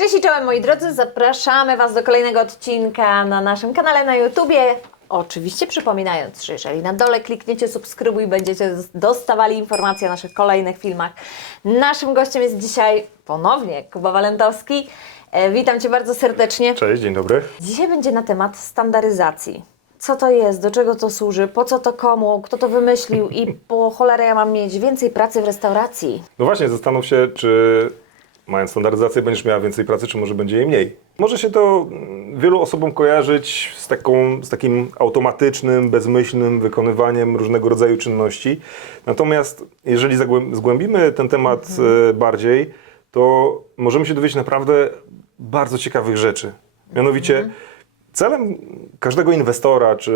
Cześć i czołem moi drodzy, zapraszamy Was do kolejnego odcinka na naszym kanale na YouTubie. Oczywiście przypominając, że jeżeli na dole klikniecie subskrybuj, będziecie dostawali informacje o naszych kolejnych filmach. Naszym gościem jest dzisiaj ponownie Kuba Walentowski. E, witam Cię bardzo serdecznie. Cześć, dzień dobry. Dzisiaj będzie na temat standaryzacji. Co to jest, do czego to służy, po co to komu, kto to wymyślił i po cholerę ja mam mieć więcej pracy w restauracji. No właśnie, zastanów się, czy mając standaryzację będziesz miała więcej pracy, czy może będzie jej mniej. Może się to mm, wielu osobom kojarzyć z, taką, z takim automatycznym, bezmyślnym wykonywaniem różnego rodzaju czynności. Natomiast jeżeli zgłębimy ten temat e, bardziej, to możemy się dowiedzieć naprawdę bardzo ciekawych rzeczy. Mianowicie celem każdego inwestora czy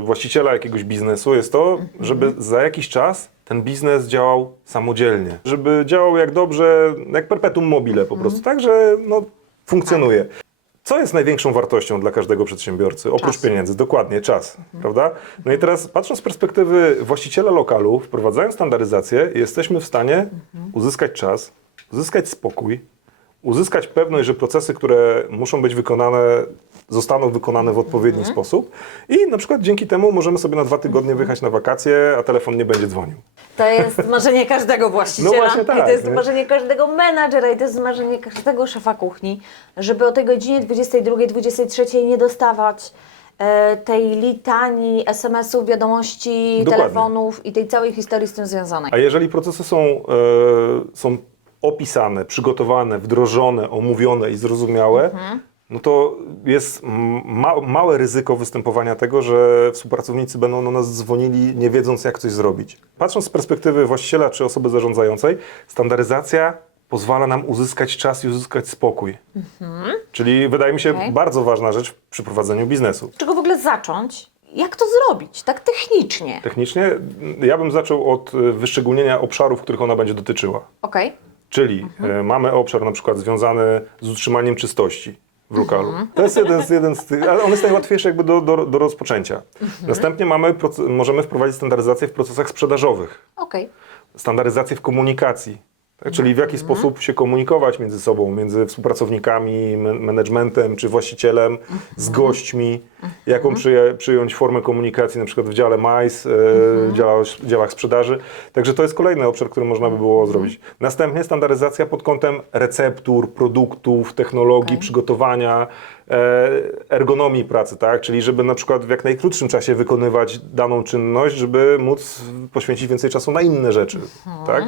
właściciela jakiegoś biznesu jest to, żeby za jakiś czas ten biznes działał samodzielnie. Żeby działał jak dobrze, jak perpetuum mobile po prostu. Tak, że no, funkcjonuje. Co jest największą wartością dla każdego przedsiębiorcy? Oprócz Czas. pieniędzy, dokładnie czas, prawda? No i teraz patrząc z perspektywy właściciela lokalu, wprowadzając standaryzację, jesteśmy w stanie uzyskać czas, uzyskać spokój, uzyskać pewność, że procesy, które muszą być wykonane, zostaną wykonane w odpowiedni sposób i na przykład dzięki temu możemy sobie na dwa tygodnie wyjechać na wakacje, a telefon nie będzie dzwonił. To jest marzenie każdego właściciela, No właśnie tak, i to jest nie? marzenie każdego menadżera, i to jest marzenie każdego szefa kuchni, żeby o tej godzinie 22, 23 nie dostawać e, tej litanii SMS-ów, wiadomości, Dokładnie. telefonów i tej całej historii z tym związanej. A jeżeli procesy są, e, są opisane, przygotowane, wdrożone, omówione i zrozumiałe, no to jest ma, małe ryzyko występowania tego, że współpracownicy będą do nas dzwonili, nie wiedząc, jak coś zrobić. Patrząc z perspektywy właściciela czy osoby zarządzającej, standaryzacja pozwala nam uzyskać czas i uzyskać spokój. Czyli wydaje mi się Okej. bardzo ważna rzecz przy prowadzeniu biznesu. Czego w ogóle zacząć? Jak to zrobić, tak technicznie? Technicznie mm, ja bym zaczął od e, wyszczególnienia obszarów, których ona będzie dotyczyła. Okej? Czyli e, mamy obszar na przykład związany z utrzymaniem czystości w lokalu. To jest jeden z, jeden z tych, ale on jest najłatwiejszy jakby do, do, do rozpoczęcia. Następnie mamy, możemy wprowadzić standaryzację w procesach sprzedażowych, Okej. standaryzację w komunikacji. Tak? Czyli w jaki sposób się komunikować między sobą, między współpracownikami, men- managementem czy właścicielem, z gośćmi, jaką przyję, przyjąć formę komunikacji na przykład w dziale MICE, e, działach, działach sprzedaży. Także to jest kolejny obszar, który można by było zrobić. Następnie standaryzacja pod kątem receptur, produktów, technologii, Okej. przygotowania, ergonomii pracy, tak? Czyli żeby na przykład w jak najkrótszym czasie wykonywać daną czynność, żeby móc poświęcić więcej czasu na inne rzeczy, tak?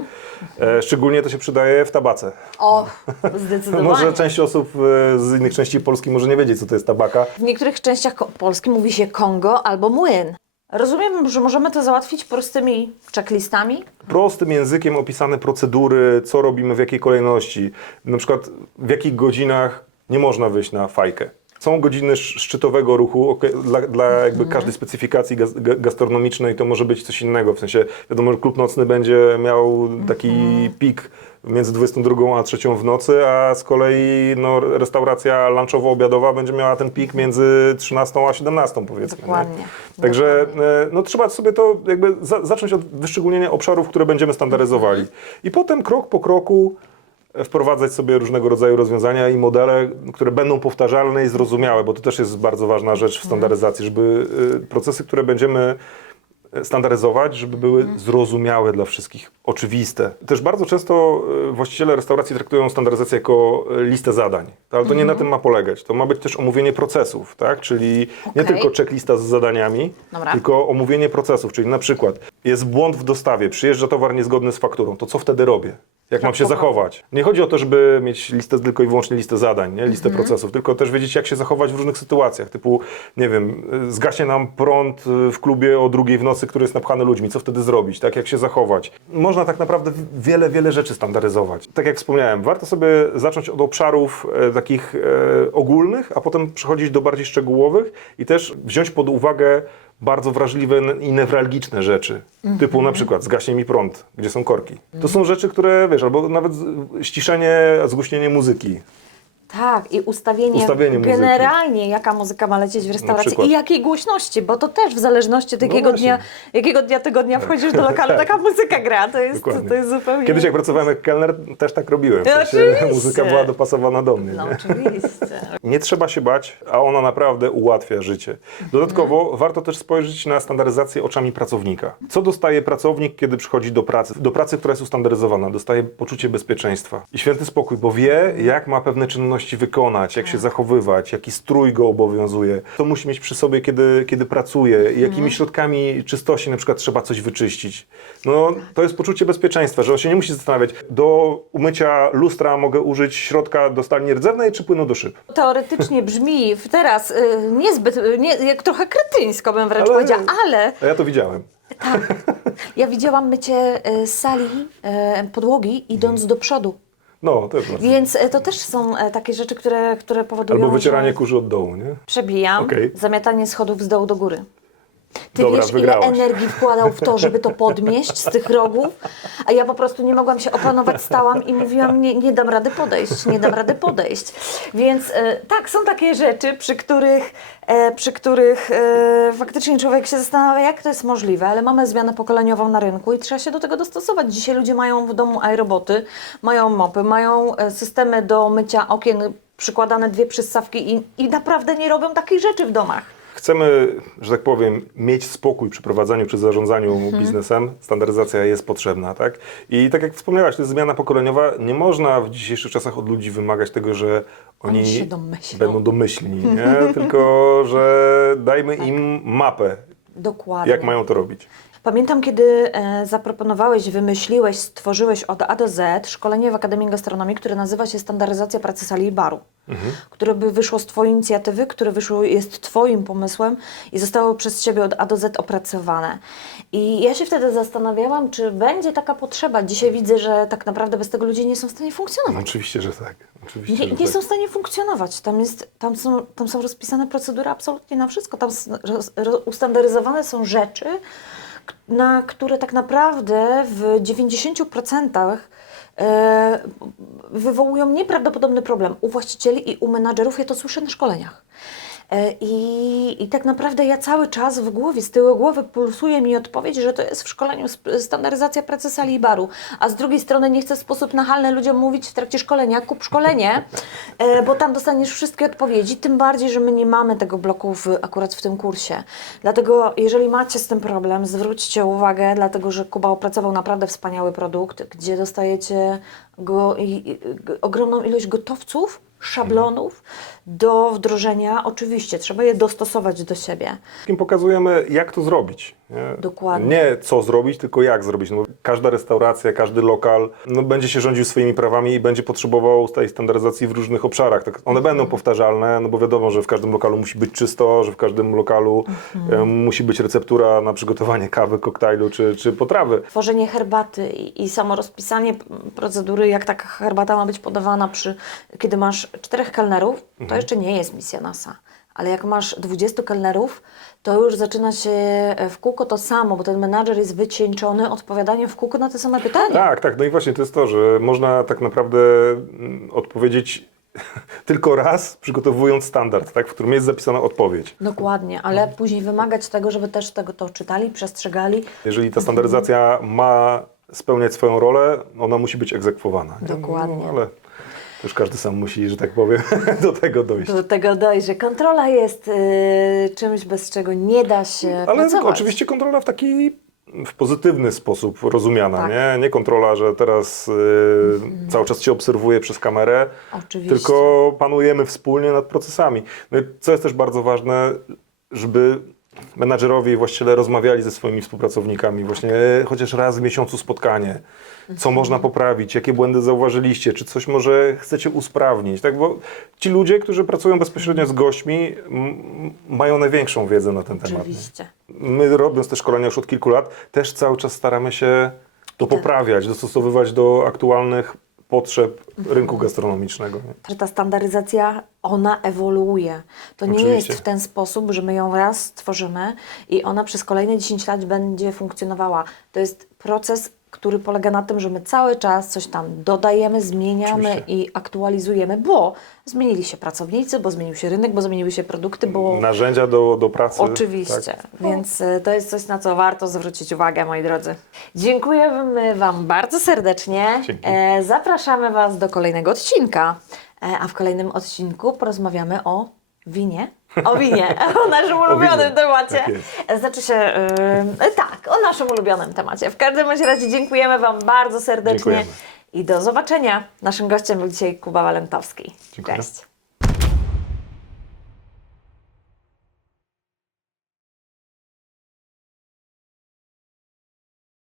E, szczególnie to się przydaje w tabace. O, zdecydowanie. Może część osób e, z innych części Polski może nie wiedzieć, co to jest tabaka. W niektórych częściach Polski mówi się Kongo albo młyn. Rozumiem, że możemy to załatwić prostymi checklistami? Prostym językiem opisane procedury, co robimy w jakiej kolejności, na przykład w jakich godzinach nie można wyjść na fajkę. Są godziny sz- szczytowego ruchu, dla, dla jakby każdej specyfikacji gaz, ga- gastronomicznej to może być coś innego, w sensie wiadomo, że klub nocny będzie miał taki pik między 22 a 3 w nocy, a z kolei no, restauracja lunchowo-obiadowa będzie miała ten pik między 13 a 17 powiedzmy. nie? Dokładnie. Także e, no, trzeba sobie to jakby za, zacząć od wyszczególnienia obszarów, które będziemy standaryzowali. I potem krok po kroku wprowadzać sobie różnego rodzaju rozwiązania i modele, które będą powtarzalne i zrozumiałe, bo to też jest bardzo ważna rzecz w standaryzacji, żeby e, procesy, które będziemy e, standaryzować, żeby były zrozumiałe dla wszystkich, oczywiste. Też bardzo często e, właściciele restauracji traktują standaryzację jako e, listę zadań, ale to nie na tym ma polegać. To ma być też omówienie procesów, tak? czyli nie Okej. tylko checklista z zadaniami, Dobra. tylko omówienie procesów, czyli na przykład jest błąd w dostawie, przyjeżdża towar niezgodny z fakturą, to co wtedy robię? Jak mam się zachować? Nie chodzi o to, żeby mieć listę, tylko i wyłącznie listę zadań, nie? listę procesów, tylko też wiedzieć, jak się zachować w różnych sytuacjach. Typu, nie wiem, y, zgaśnie nam prąd w klubie o drugiej w nocy, który jest napchany ludźmi, co wtedy zrobić, tak? Jak się zachować? Można tak naprawdę wiele, wiele rzeczy standaryzować. Tak jak wspomniałem, warto sobie zacząć od obszarów e, takich e, ogólnych, a potem przechodzić do bardziej szczegółowych i też wziąć pod uwagę bardzo wrażliwe i newralgiczne rzeczy. Typu na przykład zgaśnie mi prąd, gdzie są korki. To są rzeczy, które wiesz, albo nawet ściszenie, zgłośnienie muzyki. Tak, i ustawienie, Ustawienie muzyki. generalnie, jaka muzyka ma lecieć w restauracji przykład. i jakiej głośności, bo to też w zależności od No jakiego, właśnie. dnia, jakiego dnia tygodnia wchodzisz do lokalu, taka muzyka gra. To jest, Dokładnie. to jest zupełnie... Kiedyś jak pracowałem jak kelner, też tak robiłem. W sensie, Oczywiście. muzyka była dopasowana do mnie. No nie? oczywiście. Nie trzeba się bać, a ona naprawdę ułatwia życie. Dodatkowo warto też spojrzeć na standaryzację oczami pracownika. Co dostaje pracownik, kiedy przychodzi do pracy? Do pracy, która jest ustandaryzowana, dostaje poczucie bezpieczeństwa i święty spokój, bo wie, jak ma pewne czynności wykonać, jak się zachowywać, jaki strój go obowiązuje, co musi mieć przy sobie, kiedy, kiedy pracuje, jakimi środkami czystości na przykład trzeba coś wyczyścić. No, to jest poczucie bezpieczeństwa, że on się nie musi zastanawiać, do umycia lustra mogę użyć środka do stali nierdzewnej czy płynu do szyb. Teoretycznie brzmi teraz y, niezbyt, y, nie, jak trochę kretyńsko bym wręcz Ale- powiedziała, ale A ja to widziałem. tak, ja widziałam mycie y, sali, y, podłogi idąc do przodu. No, też bardzo. Więc y, to też są y, takie rzeczy, które, które powodują, Albo wycieranie że kurzy od dołu, nie? przebijam, Okej. zamiatanie schodów z dołu do góry. Ty Dobra, wiesz, wygrałaś. ile energii wkładał w to, żeby to podnieść z tych rogów, a ja po prostu nie mogłam się opanować, stałam i mówiłam, nie, nie dam rady podejść, nie dam rady podejść. Więc e, tak, są takie rzeczy, przy których, e, przy których e, faktycznie człowiek się zastanawia, jak to jest możliwe, ale mamy zmianę pokoleniową na rynku i trzeba się do tego dostosować. Dzisiaj ludzie mają w domu aeroboty, mają mopy, mają e, systemy do mycia okien, przykładane dwie przyssawki i, i naprawdę nie robią takich rzeczy w domach. Chcemy, że tak powiem, mieć spokój przy prowadzeniu czy zarządzaniu Mhm. biznesem. Standaryzacja jest potrzebna, tak? I tak jak wspomniałaś, to jest zmiana pokoleniowa. Nie można w dzisiejszych czasach od ludzi wymagać tego, że oni, Oni domyślą. będą domyślni, nie? Tylko, że dajmy im mapę, Dokładnie. jak mają to robić. Pamiętam, kiedy e, zaproponowałeś, wymyśliłeś, stworzyłeś od A do Z szkolenie w Akademii Gastronomii, które nazywa się Standaryzacja pracy sali i baru, które by wyszło z Twojej inicjatywy, które wyszło, jest Twoim pomysłem i zostało przez Ciebie od A do Z opracowane. I ja się wtedy zastanawiałam, czy będzie taka potrzeba. Dzisiaj widzę, że tak naprawdę bez tego ludzie nie są w stanie No, funkcjonować. oczywiście, że tak. Oczywiście, Nie, nie tak. są w stanie funkcjonować. Tam, jest, tam, są, tam są rozpisane procedury absolutnie na wszystko. Tam roz, ro, ustandaryzowane są rzeczy, na które tak naprawdę w 90% e, wywołują nieprawdopodobny problem u właścicieli i u menadżerów. Ja to słyszę na szkoleniach. E, I, I tak naprawdę ja cały czas w głowie, z tyłu głowy pulsuje mi odpowiedź, że to jest w szkoleniu standaryzacja pracy sali i baru, a z drugiej strony nie chcę w sposób nachalny ludziom mówić w trakcie szkolenia, kup szkolenie, e, bo tam dostaniesz wszystkie odpowiedzi, tym bardziej, że my nie mamy tego bloku w, akurat w tym kursie. Dlatego jeżeli macie z tym problem, zwróćcie uwagę, dlatego że Kuba opracował naprawdę wspaniały produkt, gdzie dostajecie go, i, i, ogromną ilość gotowców, szablonów do wdrożenia. Oczywiście trzeba je dostosować do siebie. Wszystkim pokazujemy, jak to zrobić. Nie? Dokładnie. Nie co zrobić, tylko jak zrobić. No, każda restauracja, każdy lokal no, będzie się rządził swoimi prawami i będzie potrzebował tej standaryzacji w różnych obszarach. Tak, one będą powtarzalne, no bo wiadomo, że w każdym lokalu musi być czysto, że w każdym lokalu e, musi być receptura na przygotowanie kawy, koktajlu czy, czy potrawy. Tworzenie herbaty i, i samo rozpisanie procedury, jak taka herbata ma być podawana przy, kiedy masz czterech kelnerów, to jeszcze nie jest misja NASA. Ale jak masz 20 kelnerów, to już zaczyna się w kółko to samo, bo ten menadżer jest wycieńczony odpowiadaniem w kółko na te same pytania. Tak, tak. No i właśnie to jest to, że można tak naprawdę mm, odpowiedzieć tylko raz, przygotowując standard, tak, w którym jest zapisana odpowiedź. Dokładnie, ale później wymagać tego, żeby też tego to czytali, przestrzegali. Jeżeli ta standaryzacja ma spełniać swoją rolę, ona musi być egzekwowana. nie? Dokładnie. No, ale już każdy sam musi, że tak powiem, do tego dojść. Do tego dojść, że kontrola jest y, czymś, bez czego nie da się Ale pracować. oczywiście kontrola w taki w pozytywny sposób rozumiana, Tak. nie? Nie kontrola, że teraz y, cały czas cię obserwuje przez kamerę, Oczywiście. tylko panujemy wspólnie nad procesami. No i co jest też bardzo ważne, żeby menadżerowie i właściciele rozmawiali ze swoimi współpracownikami, właśnie chociaż raz w miesiącu spotkanie. Co Mhm. można poprawić, jakie błędy zauważyliście, czy coś może chcecie usprawnić, tak? Bo ci ludzie, którzy pracują bezpośrednio z gośćmi, mają największą wiedzę na ten temat. Oczywiście. My robiąc te szkolenia już od kilku lat, też cały czas staramy się to Tak. poprawiać, dostosowywać do aktualnych potrzeb rynku gastronomicznego. że ta standaryzacja, ona ewoluuje. To nie Oczywiście. jest w ten sposób, że my ją raz stworzymy i ona przez kolejne 10 lat będzie funkcjonowała. To jest proces który polega na tym, że my cały czas coś tam dodajemy, zmieniamy Oczywiście. i aktualizujemy, bo zmienili się pracownicy, bo zmienił się rynek, bo zmieniły się produkty, bo Narzędzia do, do pracy. Oczywiście, tak? więc y, to jest coś, na co warto zwrócić uwagę, moi drodzy. Dziękujemy Wam bardzo serdecznie. Dzięki. E, zapraszamy Was do kolejnego odcinka, e, a w kolejnym odcinku porozmawiamy o winie. O winie, o naszym ulubionym temacie. tak jest. E, Znaczy się, y, tak, o naszym ulubionym temacie. W każdym razie dziękujemy Wam bardzo serdecznie Dziękujemy. i do zobaczenia. Naszym gościem był dzisiaj Kuba Walentowski. Dziękuję. Cześć.